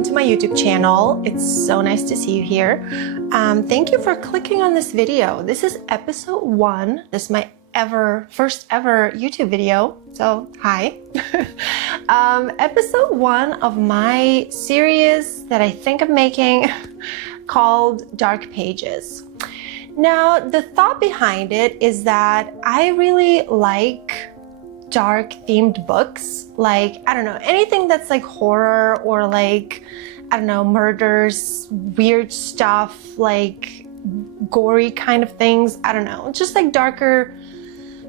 welcome to my YouTube channel. It's so nice to see you here. Thank you for clicking on this video. This is episode 1. This is my first ever YouTube video. So hi. Episode 1 of my series that I think I'm making called Dark Pages. Now, the thought behind it is that I really like dark themed books, like, I don't know, anything that's like horror or like, I don't know, murders, weird stuff, like gory kind of things. I don't know, just like darker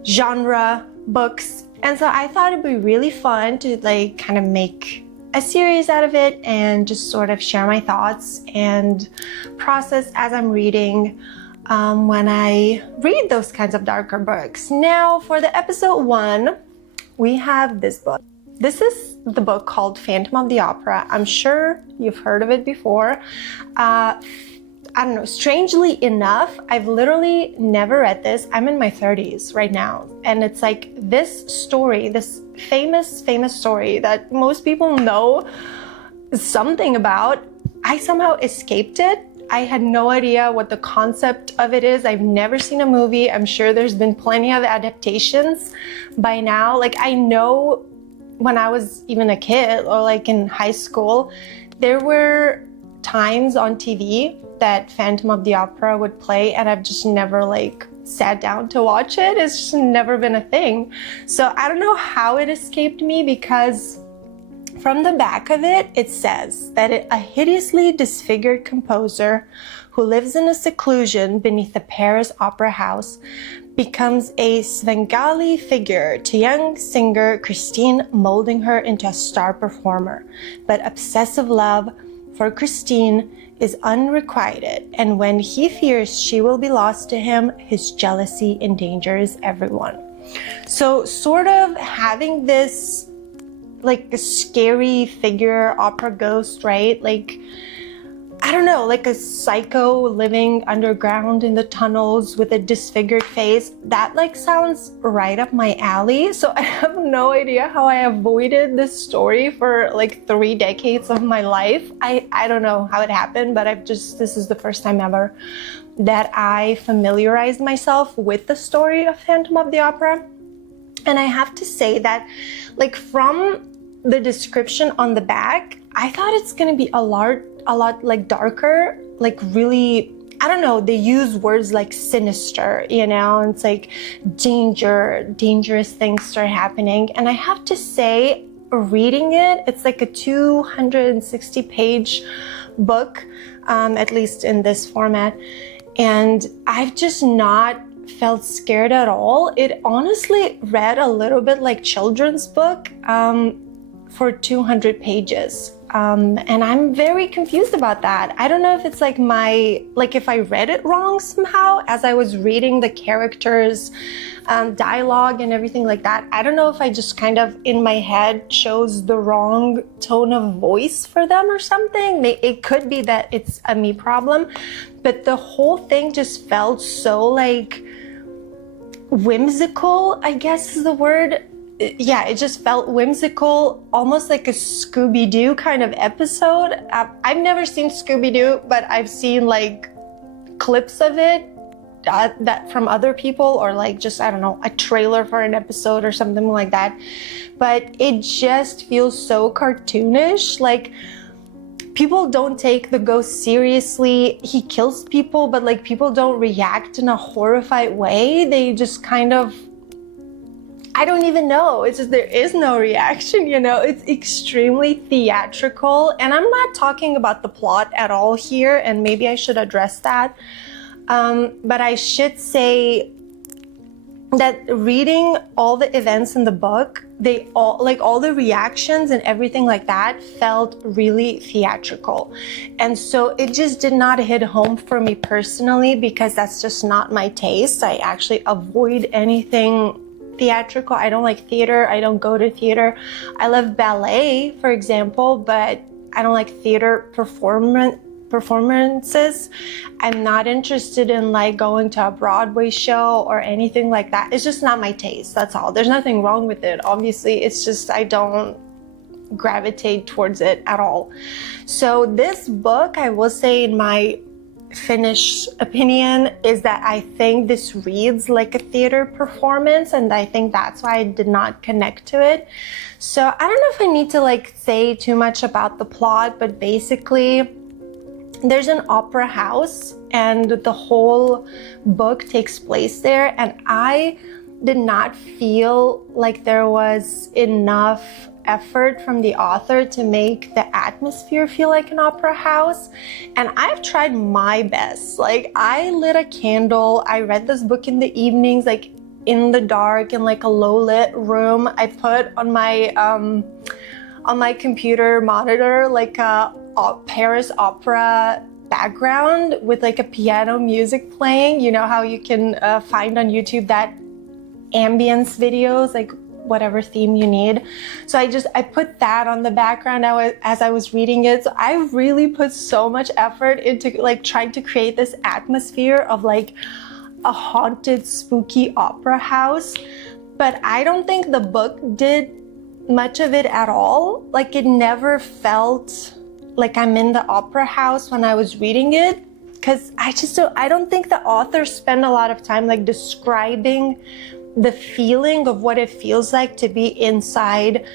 genre books. And so I thought it'd be really fun to like kind of make a series out of it and just sort of share my thoughts and process as I'm reading when I read those kinds of darker books. Now, for the episode 1, we have this book. This is the book called Phantom of the Opera. I'm sure you've heard of it before. I don't know, strangely enough, I've literally never read this. I'm in my 30s right now. And it's like this story, this famous story that most people know something about. I somehow escaped it. I had no idea what the concept of it is. I've never seen a movie. I'm sure there's been plenty of adaptations by now. Like, I know when I was even a kid or like in high school, there were times on TV that Phantom of the Opera would play, and I've just never like sat down to watch it. It's just never been a thing. So I don't know how it escaped me, because from the back of it, it says that a hideously disfigured composer who lives in a seclusion beneath the Paris Opera House becomes a Svengali figure to young singer Christine, molding her into a star performer. But obsessive love for Christine is unrequited, and when he fears she will be lost to him, his jealousy endangers everyone. So sort of having this like a scary figure, opera ghost, right? Like, I don't know, like a psycho living underground in the tunnels with a disfigured face. That like sounds right up my alley. So I have no idea how I avoided this story for like 3 decades of my life. I don't know how it happened, but this is the first time ever that I familiarized myself with the story of Phantom of the Opera. And I have to say that, like, from the description on the back, I thought it's gonna be a lot like darker, like really, I don't know, they use words like sinister, you know, and it's like dangerous things start happening. And I have to say, reading it, it's like a 260-page book, at least in this format, and I've just not felt scared at all. It honestly read a little bit like children's book for 200 pages. And I'm very confused about that. I don't know if it's like if I read it wrong somehow as I was reading the characters' dialogue and everything like that. I don't know if I just kind of in my head chose the wrong tone of voice for them or something. It could be that it's a me problem, but the whole thing just felt so like whimsical, I guess is the word. Yeah, it just felt whimsical, almost like a Scooby-Doo kind of episode. I've never seen Scooby-Doo, but I've seen like clips of it that from other people, or like just, I don't know, a trailer for an episode or something like that. But it just feels so cartoonish. Like, people don't take the ghost seriously. He kills people, but like people don't react in a horrified way. They just kind of, I don't even know. It's just there is no reaction, you know. It's extremely theatrical. And I'm not talking about the plot at all here, and maybe I should address that. But I should say that reading all the events in the book, they all, like all the reactions and everything like that, felt really theatrical. And so it just did not hit home for me personally, because that's just not my taste. I actually avoid anything theatrical. I don't like theater. I don't go to theater. I love ballet, for example, but I don't like theater performances. I'm not interested in like going to a Broadway show or anything like that. It's just not my taste. That's all. There's nothing wrong with it. Obviously, it's just I don't gravitate towards it at all. So this book, I will say in my finished opinion, is that I think this reads like a theater performance, and I think that's why I did not connect to it. So I don't know if I need to like say too much about the plot, but basically there's an opera house and the whole book takes place there, and I did not feel like there was enough effort from the author to make the atmosphere feel like an opera house. And I've tried my best. Like, I lit a candle, I read this book in the evenings, like in the dark, in like a low lit room. I put on my computer monitor like a Paris opera background with like a piano music playing. You know how you can find on YouTube that ambience videos, like whatever theme you need. So I put that on the background as I was reading it. So I really put so much effort into like trying to create this atmosphere of like a haunted, spooky opera house. But I don't think the book did much of it at all. Like, it never felt like I'm in the opera house when I was reading it, because I don't think the author spent a lot of time like describing the feeling of what it feels like to be inside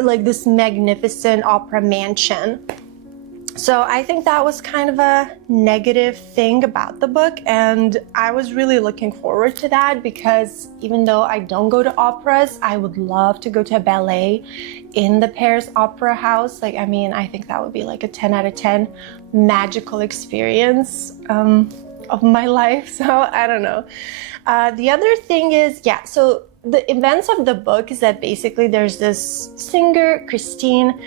like this magnificent opera mansion. So I think that was kind of a negative thing about the book, and I was really looking forward to that, because even though I don't go to operas, I would love to go to a ballet in the Paris Opera House. Like, I mean, I think that would be like a 10 out of 10 magical experience of my life. So I don't know. The other thing is, so the events of the book is that basically there's this singer, Christine,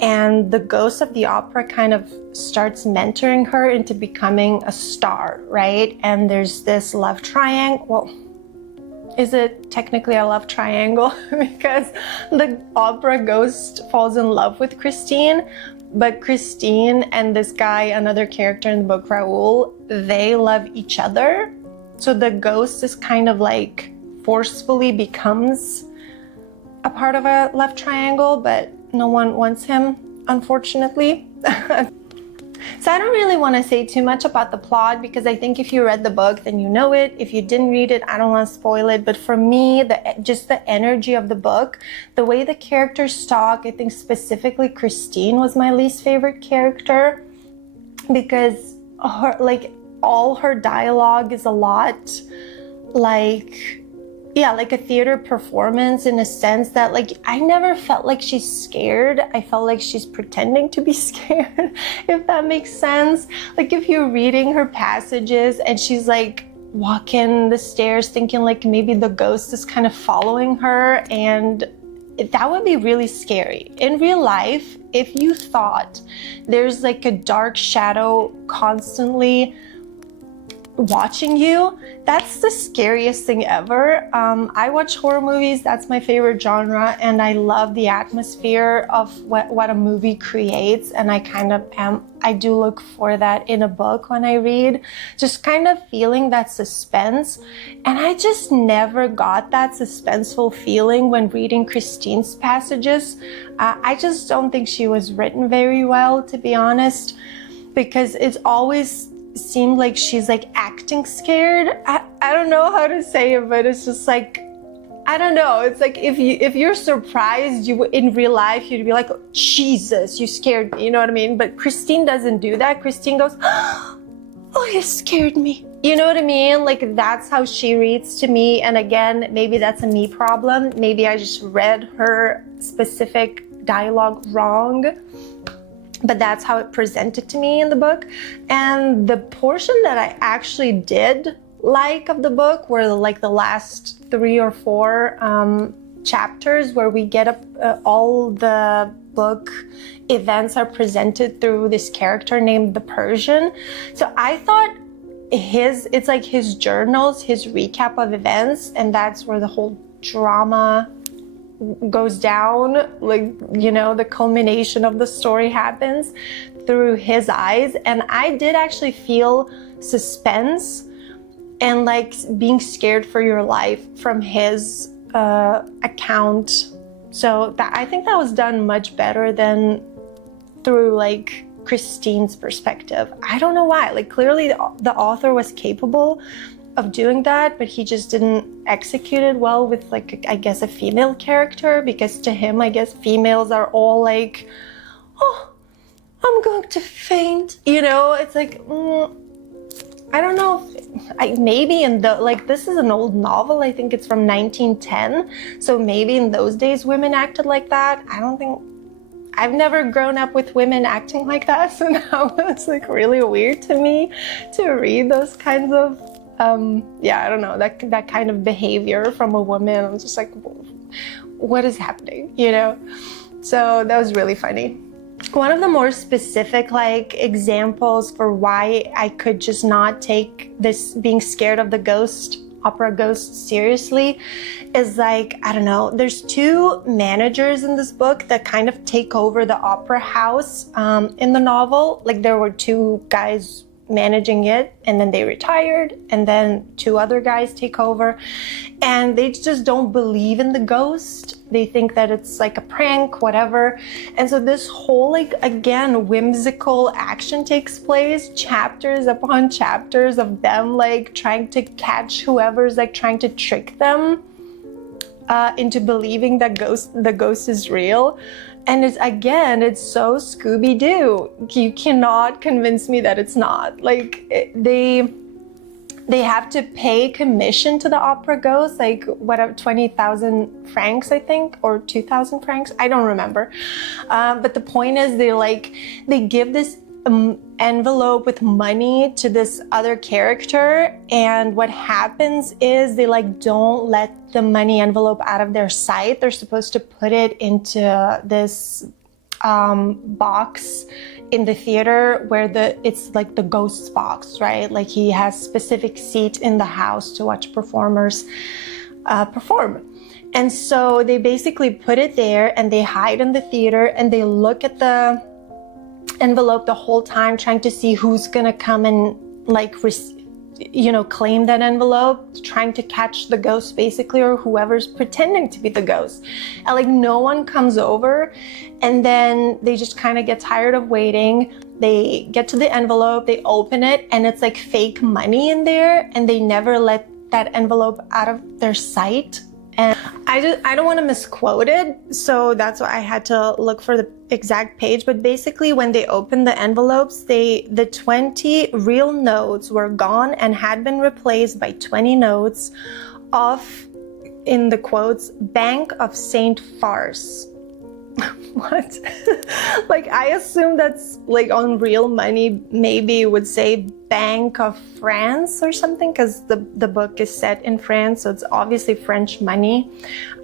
and the ghost of the opera kind of starts mentoring her into becoming a star, right? And there's this love triangle. Well, is it technically a love triangle? Because the opera ghost falls in love with Christine, but Christine and this guy, another character in the book, Raoul, they love each other. So the ghost is kind of like forcefully becomes a part of a love triangle, but no one wants him, unfortunately. So I don't really want to say too much about the plot, because I think if you read the book, then you know it. If you didn't read it, I don't want to spoil it. But for me, just the energy of the book, the way the characters talk, I think specifically Christine was my least favorite character, because all her dialogue is a lot like a theater performance, in a sense that like I never felt like she's scared. I felt like she's pretending to be scared, if that makes sense. Like, if you're reading her passages and she's like walking the stairs thinking like maybe the ghost is kind of following her, and that would be really scary. In real life, if you thought there's like a dark shadow constantly watching you, that's the scariest thing ever. I watch horror movies, that's my favorite genre, and I love the atmosphere of what a movie creates, and I do look for that in a book when I read, just kind of feeling that suspense. And I just never got that suspenseful feeling when reading Christine's passages. I just don't think she was written very well, to be honest, because it's always seemed like she's like acting scared. I don't know how to say it, but it's just like, I don't know. It's like if you're surprised, you in real life, you'd be like, oh, Jesus, you scared me. You know what I mean? But Christine doesn't do that. Christine goes, oh, you scared me. You know what I mean? Like, that's how she reads to me. And again, maybe that's a me problem. Maybe I just read her specific dialogue wrong, but that's how it presented to me in the book. And the portion that I actually did like of the book were like the last 3 or 4 chapters, where we get all the book events are presented through this character named the Persian. So I thought it's like his journals, his recap of events, and that's where the whole drama goes down, like, you know, the culmination of the story happens through his eyes. And I did actually feel suspense and like being scared for your life from his account So I think that was done much better than through like Christine's perspective. I don't know why. Like clearly the author was capable of doing that, but he just didn't execute it well with like, I guess, a female character, because to him, I guess females are all like, oh, I'm going to faint. You know, it's like, I don't know. Maybe in the, like, this is an old novel. I think it's from 1910. So maybe in those days women acted like that. I don't think, I've never grown up with women acting like that. So now it's like really weird to me to read those kinds of, I don't know, that kind of behavior from a woman. I'm just like, what is happening, you know? So that was really funny. One of the more specific like examples for why I could just not take this being scared of the opera ghost seriously is like, I don't know, there's two managers in this book that kind of take over the opera house in the novel. Like there were two guys managing it, and then they retired, and then two other guys take over, and they just don't believe in the ghost. They think that it's like a prank, whatever. And so this whole, like, again, whimsical action takes place, chapters upon chapters of them like trying to catch whoever's like trying to trick them into believing that the ghost is real. And it's so Scooby-Doo. You cannot convince me that it's not. Like, they have to pay commission to the opera ghost, like whatever, 20,000 francs, I think, or 2,000 francs. I don't remember. But the point is, they give this envelope with money to this other character, and what happens is they like don't let the money envelope out of their sight. They're supposed to put it into this box in the theater where it's like the ghost's box, right? Like he has specific seat in the house to watch performers perform. And so they basically put it there, and they hide in the theater, and they look at the envelope the whole time, trying to see who's gonna come and like claim that envelope, trying to catch the ghost basically, or whoever's pretending to be the ghost. And like no one comes over, and then they just kind of get tired of waiting. They get to the envelope, they open it, and it's like fake money in there, and they never let that envelope out of their sight. And I don't want to misquote it, so that's why I had to look for the exact page. But basically, when they opened the envelopes, the 20 real notes were gone and had been replaced by 20 notes of, in the quotes, Bank of Saint Farce. What? Like, I assume that's like on real money, maybe it would say Bank of France or something, because the book is set in France, so it's obviously French money.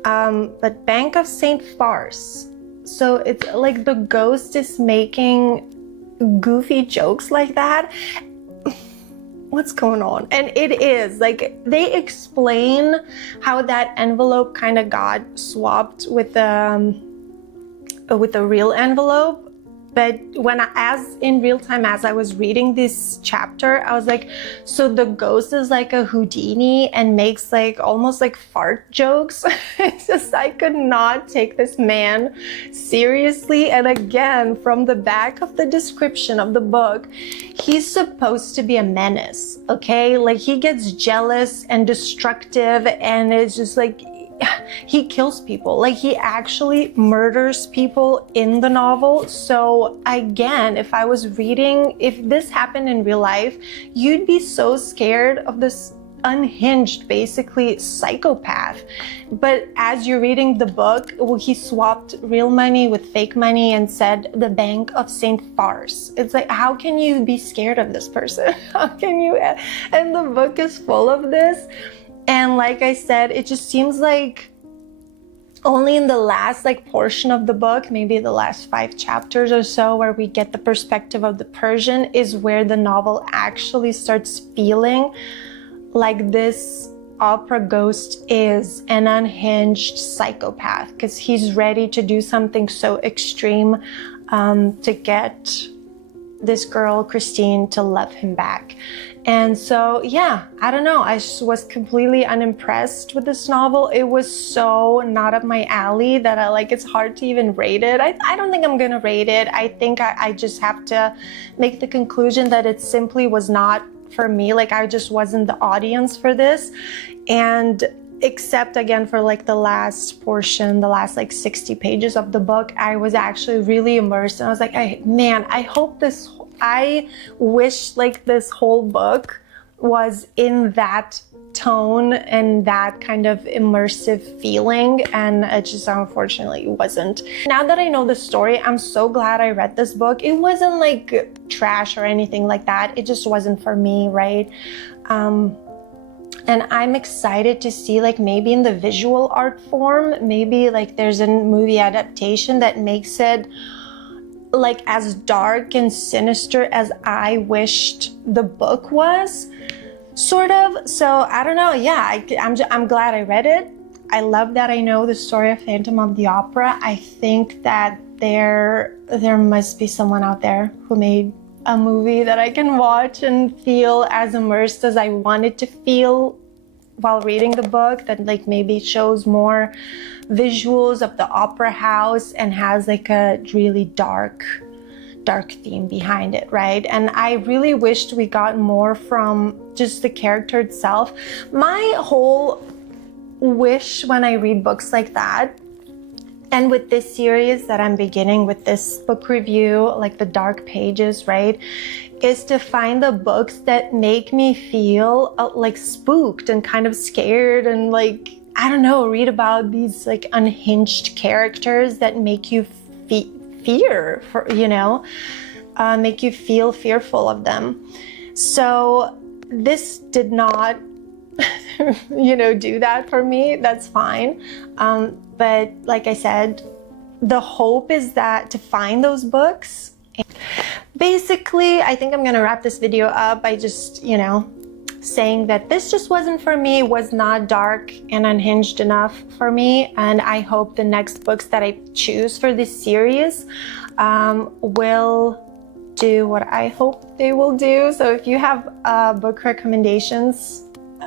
But Bank of Saint Farce. So it's like the ghost is making goofy jokes like that. What's going on? And it is like they explain how that envelope kind of got swapped with the real envelope. But as in real time, as I was reading this chapter, I was like, so the ghost is like a Houdini and makes like almost like fart jokes. It's just, I could not take this man seriously. And again, from the back of the description of the book, he's supposed to be a menace, okay? Like he gets jealous and destructive, and it's just like, he kills people. Like he actually murders people in the novel. So again, if this happened in real life, you'd be so scared of this unhinged, basically psychopath. But as you're reading the book, he swapped real money with fake money and said the Bank of Saint Farce. It's like, how can you be scared of this person? How can you? And the book is full of this. And like I said, it just seems like only in the last like portion of the book, maybe the last 5 chapters or so, where we get the perspective of the Persian, is where the novel actually starts feeling like this opera ghost is an unhinged psychopath, because he's ready to do something so extreme to get this girl, Christine, to love him back. And so, yeah, I don't know. I just was completely unimpressed with this novel. It was so not up my alley that it's hard to even rate it. I don't think I'm gonna rate it. I think I just have to make the conclusion that it simply was not for me. I just wasn't the audience for this. And except again for the last portion, the last 60 pages of the book, I was actually really immersed. And I was like, man, I wish this whole book was in that tone and that kind of immersive feeling, and it just unfortunately wasn't. Now that I know the story, I'm so glad I read this book. It wasn't trash or anything like that. It just wasn't for me, right? And I'm excited to see maybe in the visual art form, maybe there's a movie adaptation that makes it as dark and sinister as I wished the book was, sort of. So I don't know. Yeah, I'm glad I read it. I love that I know the story of Phantom of the Opera. I think that there must be someone out there who made a movie that I can watch and feel as immersed as I wanted to feel while reading the book, that maybe shows more visuals of the opera house and has a really dark theme behind it, right? And I really wished we got more from just the character itself. My whole wish when I read books like that, and with this series that I'm beginning with this book review, the Dark Pages, right, is to find the books that make me feel spooked and kind of scared, and I don't know, read about these unhinged characters that make you fear, make you feel fearful of them. So this did not do that for me. That's fine. But like I said, the hope is that to find those books. Basically, I think I'm gonna wrap this video up by just, saying that this just wasn't for me, was not dark and unhinged enough for me. And I hope the next books that I choose for this series will do what I hope they will do. So if you have book recommendations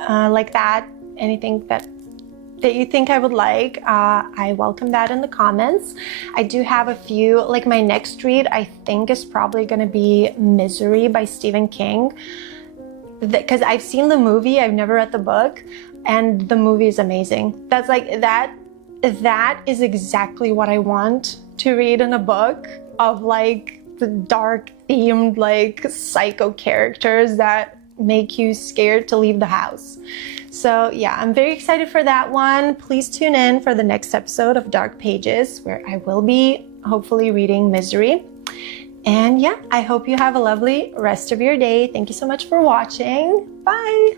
like that, anything that you think I would like, I welcome that in the comments. I do have a few, my next read I think is probably gonna be Misery by Stephen King, because I've seen the movie, I've never read the book, and the movie is amazing. That's that is exactly what I want to read in a book, of the dark themed psycho characters that make you scared to leave the house. So yeah, I'm very excited for that one. Please tune in for the next episode of Dark Pages, where I will be hopefully reading Misery. And yeah, I hope you have a lovely rest of your day. Thank you so much for watching. Bye.